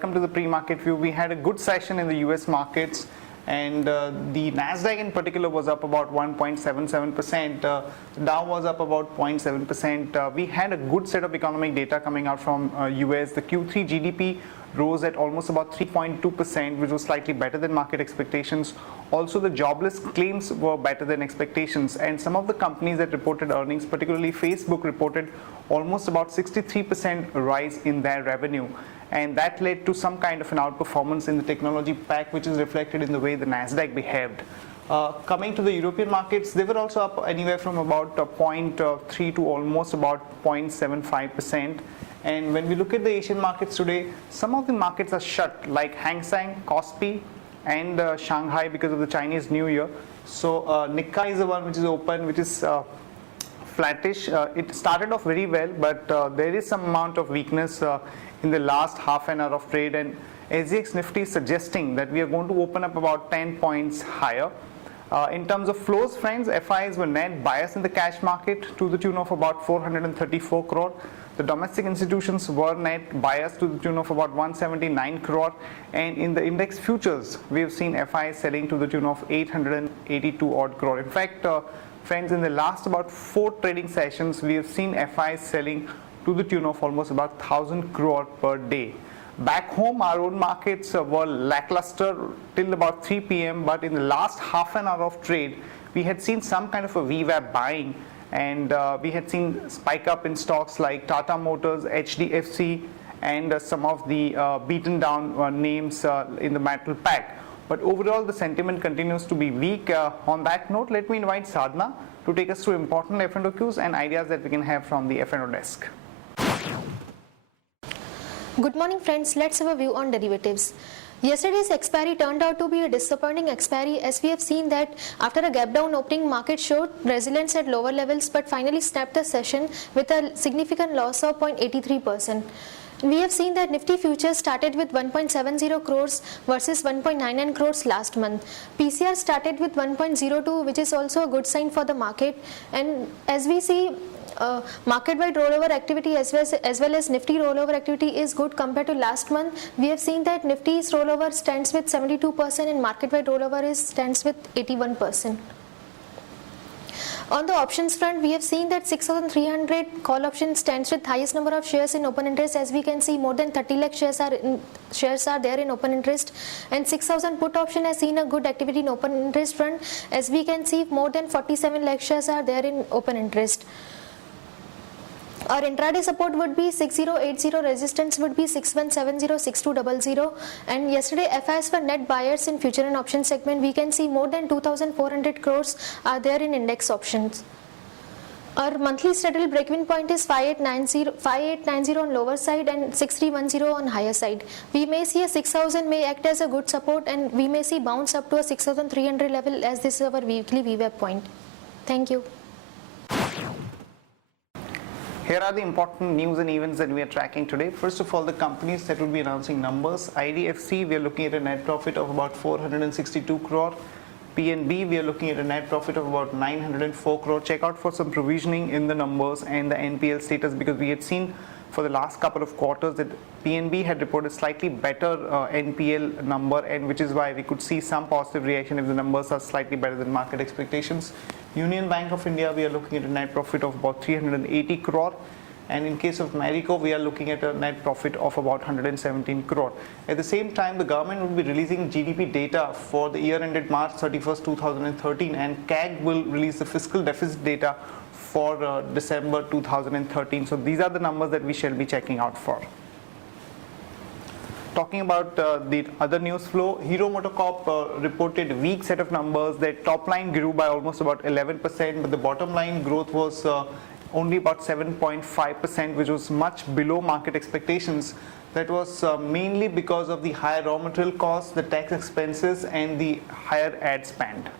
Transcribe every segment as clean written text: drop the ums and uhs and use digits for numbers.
welcome to the pre-market view. We had a good session in the US markets, and the Nasdaq in particular was up about 1.77%. Dow was up about 0.7%. We had a good set of economic data coming out from US. The Q3 GDP rose at almost about 3.2%, which was slightly better than market expectations. Also, the jobless claims were better than expectations, and some of the companies that reported earnings, particularly Facebook, reported almost about 63% rise in their revenue, and that led to some kind of an outperformance in the technology pack, which is reflected in the way the Nasdaq behaved. Coming to the European markets, they were also up anywhere from about 0.3 to almost about 0.75%. And when we look at the Asian markets today, some of the markets are shut, like Hang Seng, Kospi, and Shanghai because of the Chinese New Year. So Nikkei is the one which is open, which is flattish. It started off very well, but there is some amount of weakness in the last half an hour of trade, and SGX Nifty is suggesting that we are going to open up about 10 points higher. In terms of flows, friends, FIs were net bias in the cash market to the tune of about 434 crore. The domestic institutions were net bias to the tune of about 179 crore, and in the index futures, we have seen FIs selling to the tune of 882 odd crore. In fact, friends, in the last about 4 trading sessions, we have seen FIs selling to the tune of almost about 1,000 crore per day. Back home, our own markets were lackluster till about 3 p.m. but in the last half an hour of trade, we had seen some kind of a VWAP buying, and we had seen spike up in stocks like Tata Motors, HDFC, and some of the beaten down names in the metal pack. But overall, the sentiment continues to be weak. On that note, let me invite Sadhna to take us through important F&O cues and ideas that we can have from the F&O desk. Good morning, friends. Let's have a view on derivatives. Yesterday's expiry turned out to be a disappointing expiry, as we have seen that after a gap down opening, market showed resilience at lower levels but finally snapped the session with a significant loss of 0.83%. We have seen that Nifty futures started with 1.70 crores versus 1.99 crores last month. PCR started with 1.02, which is also a good sign for the market, and as we see, market-wide rollover activity as well as Nifty rollover activity is good compared to last month. We have seen that Nifty's rollover stands with 72% and market-wide rollover stands with 81%. On the options front, we have seen that 6,300 call option stands with highest number of shares in open interest. As we can see, more than 30 lakh shares are there in open interest, and 6,000 put option has seen a good activity in open interest front. As we can see, more than 47 lakh shares are there in open interest. Our intraday support would be 6080, resistance would be 6170, 6200, and yesterday FIs were net buyers in future and option segment. We can see more than 2400 crores are there in index options. Our monthly straddle break-even point is 5890 on lower side and 6310 on higher side. We may see a 6000 may act as a good support, and we may see bounce up to a 6300 level, as this is our weekly VWAP point. Thank you. Here are the important news and events that we are tracking today. First of all, the companies that will be announcing numbers. IDFC, we are looking at a net profit of about 462 crore. PNB, we are looking at a net profit of about 904 crore. Check out for some provisioning in the numbers and the NPL status, because we had seen for the last couple of quarters that PNB had reported slightly better NPL number, and which is why we could see some positive reaction if the numbers are slightly better than market expectations. Union Bank of India, we are looking at a net profit of about 380 crore, and in case of Marico, we are looking at a net profit of about 117 crore. At the same time, the government will be releasing GDP data for the year ended March 31st, 2013, and CAG will release the fiscal deficit data for December 2013. So these are the numbers that we shall be checking out for. Talking about the other news flow, Hero MotoCorp reported a weak set of numbers. Their top line grew by almost about 11%, but the bottom line growth was only about 7.5%, which was much below market expectations. That was mainly because of the higher raw material costs, the tax expenses, and the higher ad spend.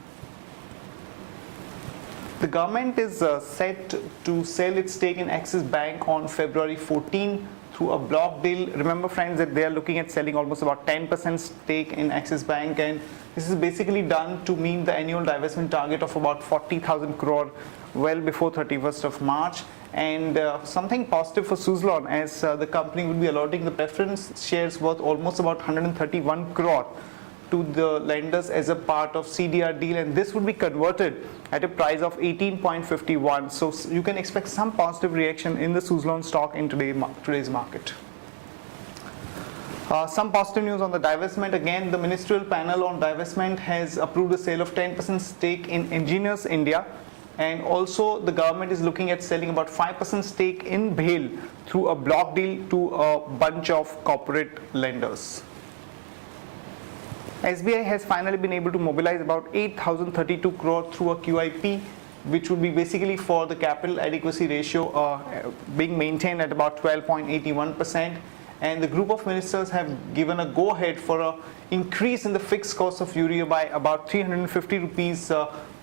The government is set to sell its stake in Axis Bank on February 14 through a block deal. Remember, friends, that they are looking at selling almost about 10% stake in Axis Bank, and this is basically done to meet the annual divestment target of about 40,000 crore well before 31st of March. And something positive for Suzlon, as the company will be allotting the preference shares worth almost about 131 crore to the lenders as a part of CDR deal, and this would be converted at a price of 18.51. So you can expect some positive reaction in the Suzlon stock in today's market. Some positive news on the divestment. Again, the ministerial panel on divestment has approved the sale of 10% stake in Engineers India, and also the government is looking at selling about 5% stake in BHEL through a block deal to a bunch of corporate lenders. SBI has finally been able to mobilize about 8,032 crore through a QIP, which would be basically for the capital adequacy ratio being maintained at about 12.81%. And the group of ministers have given a go-ahead for an increase in the fixed cost of urea by about 350 rupees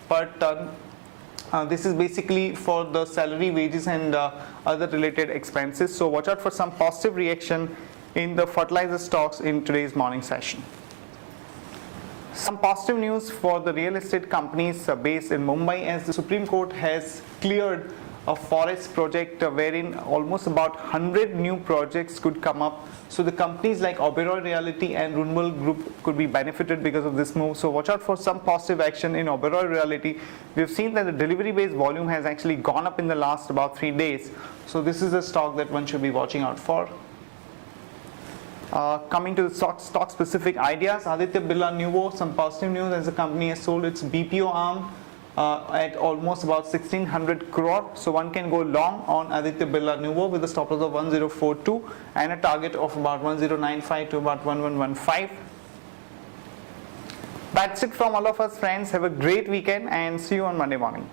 per ton. This is basically for the salary, wages and other related expenses. So watch out for some positive reaction in the fertilizer stocks in today's morning session. Some positive news for the real estate companies based in Mumbai, as the Supreme Court has cleared a forest project wherein almost about 100 new projects could come up. So the companies like Oberoi Realty and Runwal Group could be benefited because of this move. So watch out for some positive action in Oberoi Realty. We've seen that the delivery based volume has actually gone up in the last about 3 days. So this is a stock that one should be watching out for. Coming to the stock specific ideas, Aditya Birla Nuvo, some positive news as the company has sold its BPO arm at almost about 1600 crore. So one can go long on Aditya Birla Nuvo with a stop loss of 1042 and a target of about 1095 to about 1115. That's it from all of us, friends. Have a great weekend and see you on Monday morning.